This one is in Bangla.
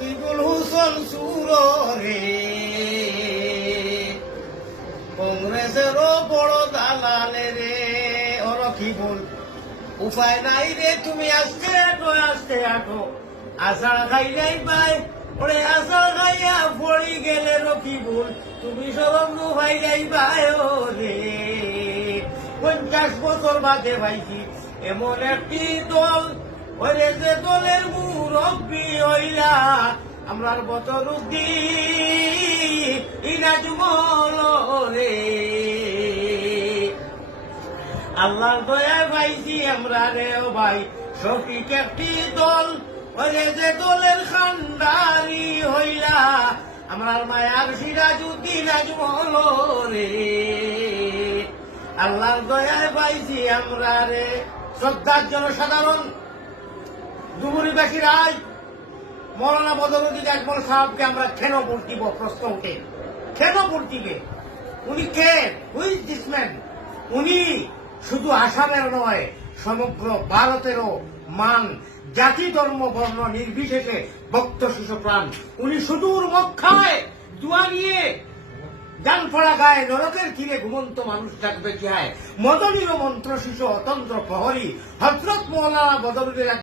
রকিবুল হুসন সুরে কংগ্রেসেরও বড় দালালে রে। ও রকিবুল, উপায় নাই রে, তুমি আস্তে আটো আষাঢ় খাইলাই পাই ওরে আষাঢ় খাইয়া পড়ি গেলে রকিবুল তুমি সরম ভাই যাই পাই রে। 50 বছর বাদে ভাইছি এমন একটি দল, ওরে যে দলের মুরব্বী হইলা আমরার বদরুদ্দিন ইনাজুমল রে। আল্লাহর দয়ায় পাইছি আমরা রে ও ভাই সঠিক একটি দল, ওরে যে দলের খান্ডারি হইলা আমরার মায়ার সিরাজউদ্দিন আজমল রে। আল্লাহর দয়ায় পাইছি আমরা রে। শ্রদ্ধার জনসাধারণ, ডুমুরিবাসী রাজ মৌলানা বদরুদ্দিন আজমল সাহেবকে আমরা কেন ভোট দিব? প্রশ্ন উঠে, কেন ভোট দিবে? উনি কে? Who is this man? উনি শুধু আসামের নয়, সমগ্র ভারতেরও মান, জাতি, ধর্ম, বর্ণ নির্বিশেষে ভক্ত শিশু প্রাণ। উনি সুদূর মক্কায় দোয়া নিয়ে গান পড়া গায়ে নরকের তীরে ঘুমন্ত মানুষ ডাকবে কি হয়। মদনীয় মন্ত্র শিশু অতন্ত্র প্রহরী হযরত মৌলানা বদরুদ্দিন